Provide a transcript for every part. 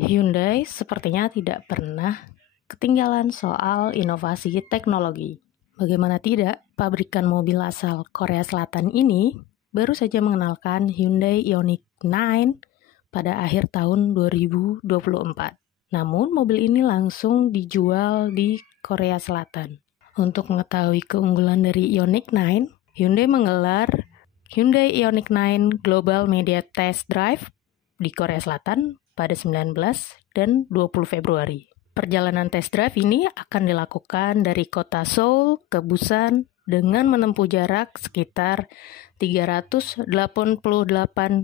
Hyundai sepertinya tidak pernah ketinggalan soal inovasi teknologi. Bagaimana tidak, pabrikan mobil asal Korea Selatan ini baru saja mengenalkan Hyundai Ioniq 9 pada akhir tahun 2024. Namun, mobil ini langsung dijual di Korea Selatan. Untuk mengetahui keunggulan dari Ioniq 9, Hyundai menggelar Hyundai Ioniq 9 Global Media Test Drive di Korea Selatan pada 19 dan 20 Februari. Perjalanan test drive ini akan dilakukan dari kota Seoul ke Busan dengan menempuh jarak sekitar 388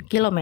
km.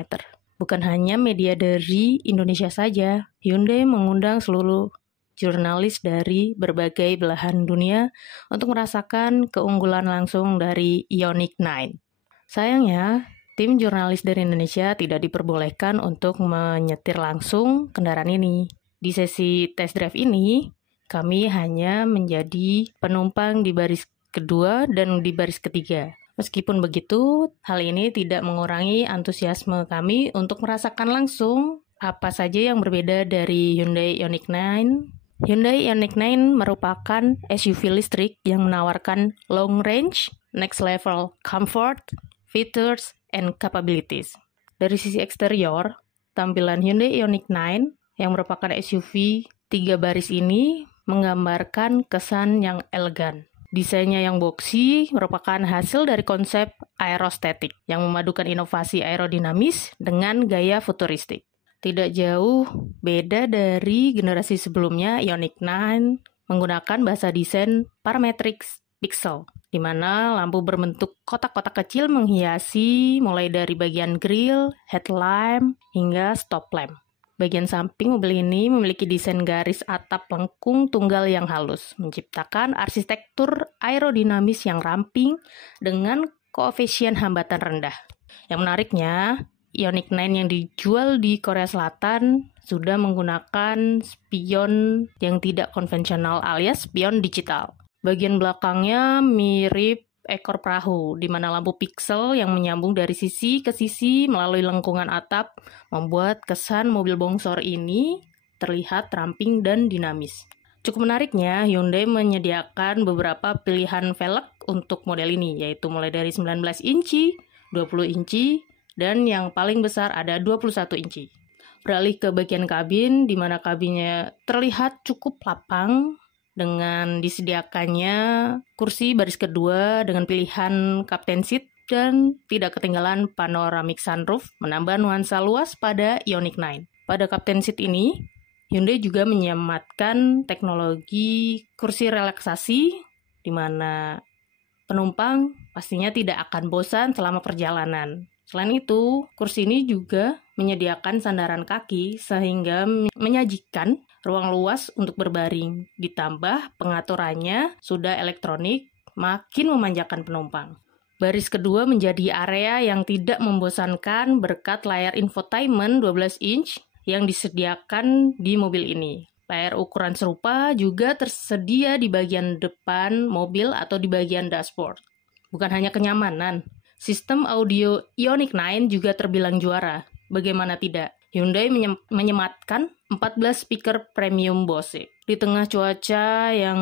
Bukan hanya media dari Indonesia saja, Hyundai mengundang seluruh jurnalis dari berbagai belahan dunia untuk merasakan keunggulan langsung dari Ioniq 9. Sayangnya, tim jurnalis dari Indonesia tidak diperbolehkan untuk menyetir langsung kendaraan ini. Di sesi test drive ini, kami hanya menjadi penumpang di baris kedua dan di baris ketiga. Meskipun begitu, hal ini tidak mengurangi antusiasme kami untuk merasakan langsung apa saja yang berbeda dari Hyundai Ioniq 9. Hyundai Ioniq 9 merupakan SUV listrik yang menawarkan long range, next level comfort, features, and capabilities. Dari sisi eksterior, tampilan Hyundai Ioniq 9 yang merupakan SUV 3 baris ini menggambarkan kesan yang elegan. Desainnya yang boxy merupakan hasil dari konsep aerostatik yang memadukan inovasi aerodinamis dengan gaya futuristik. Tidak jauh beda dari generasi sebelumnya, Ioniq 9 menggunakan bahasa desain parametric pixel, di mana lampu berbentuk kotak-kotak kecil menghiasi mulai dari bagian grill, headlamp, hingga stop lamp. Bagian samping mobil ini memiliki desain garis atap lengkung tunggal yang halus, menciptakan arsitektur aerodinamis yang ramping dengan koefisien hambatan rendah. Yang menariknya, Ioniq 9 yang dijual di Korea Selatan sudah menggunakan spion yang tidak konvensional alias spion digital. Bagian belakangnya mirip ekor perahu, di mana lampu piksel yang menyambung dari sisi ke sisi melalui lengkungan atap membuat kesan mobil bongsor ini terlihat ramping dan dinamis. Cukup menariknya, Hyundai menyediakan beberapa pilihan velg untuk model ini, yaitu mulai dari 19 inci, 20 inci, dan yang paling besar ada 21 inci. Beralih ke bagian kabin, di mana kabinnya terlihat cukup lapang, dengan disediakannya kursi baris kedua dengan pilihan captain seat dan tidak ketinggalan panoramic sunroof menambah nuansa luas pada Ioniq 9. Pada captain seat ini, Hyundai juga menyematkan teknologi kursi relaksasi di mana penumpang pastinya tidak akan bosan selama perjalanan. Selain itu, kursi ini juga menyediakan sandaran kaki sehingga menyajikan ruang luas untuk berbaring. Ditambah pengaturannya sudah elektronik, makin memanjakan penumpang. Baris kedua menjadi area yang tidak membosankan berkat layar infotainment 12 inch yang disediakan di mobil ini. Layar ukuran serupa juga tersedia di bagian depan mobil atau di bagian dashboard. Bukan hanya kenyamanan, sistem audio Ioniq 9 juga terbilang juara. Bagaimana tidak? Hyundai menyematkan 14 speaker premium Bose. Di tengah cuaca yang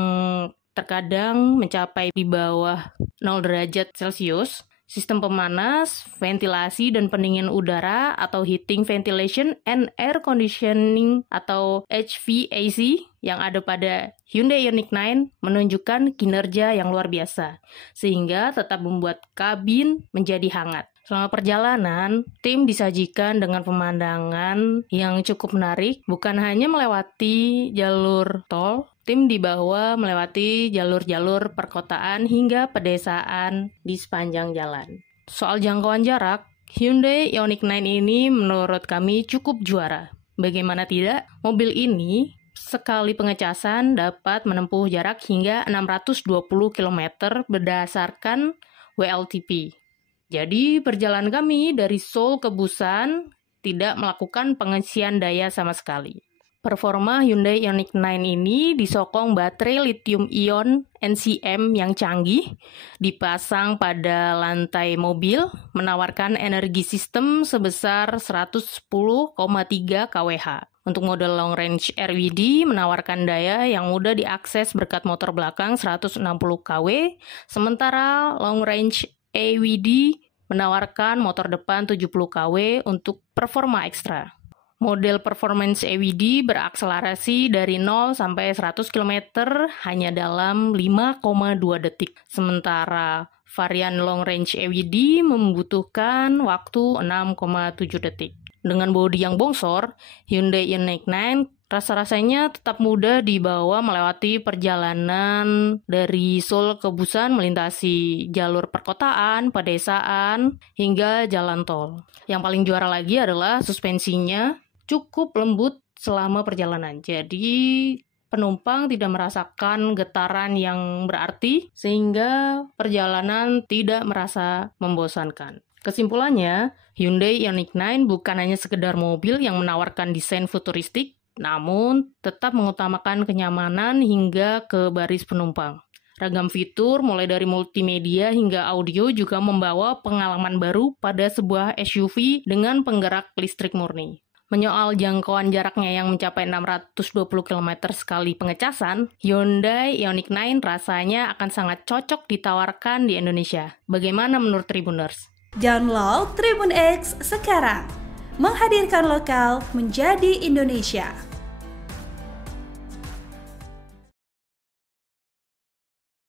terkadang mencapai di bawah 0 derajat Celcius, sistem pemanas, ventilasi, dan pendingin udara atau heating, ventilation, and air conditioning atau HVAC yang ada pada Hyundai Ioniq 9 menunjukkan kinerja yang luar biasa, sehingga tetap membuat kabin menjadi hangat. Selama perjalanan, tim disajikan dengan pemandangan yang cukup menarik, bukan hanya melewati jalur tol, tim dibawa melewati jalur-jalur perkotaan hingga pedesaan di sepanjang jalan. Soal jangkauan jarak, Hyundai Ioniq 9 ini menurut kami cukup juara. Bagaimana tidak, mobil ini sekali pengecasan dapat menempuh jarak hingga 620 km berdasarkan WLTP. Jadi perjalanan kami dari Seoul ke Busan tidak melakukan pengisian daya sama sekali. Performa Hyundai Ioniq 9 ini disokong baterai lithium-ion NCM yang canggih, dipasang pada lantai mobil, menawarkan energi sistem sebesar 110,3 kWh. Untuk model long range RWD menawarkan daya yang mudah diakses berkat motor belakang 160 kW, sementara long range AWD menawarkan motor depan 70 kW untuk performa ekstra. Model performance AWD berakselerasi dari 0 sampai 100 km hanya dalam 5,2 detik, sementara varian long range AWD membutuhkan waktu 6,7 detik. Dengan bodi yang bongsor, Hyundai Ioniq 9 rasa-rasanya tetap mudah dibawa melewati perjalanan dari Seoul ke Busan melintasi jalur perkotaan, pedesaan, hingga jalan tol. Yang paling juara lagi adalah suspensinya cukup lembut selama perjalanan. Jadi penumpang tidak merasakan getaran yang berarti sehingga perjalanan tidak merasa membosankan. Kesimpulannya, Hyundai Ioniq 9 bukan hanya sekedar mobil yang menawarkan desain futuristik, namun tetap mengutamakan kenyamanan hingga ke baris penumpang. Ragam fitur mulai dari multimedia hingga audio juga membawa pengalaman baru pada sebuah SUV dengan penggerak listrik murni. Menyoal jangkauan jaraknya yang mencapai 620 km sekali pengecasan, Hyundai Ioniq 9 rasanya akan sangat cocok ditawarkan di Indonesia. Bagaimana menurut Tribuners? Download Tribun X sekarang, menghadirkan lokal menjadi Indonesia.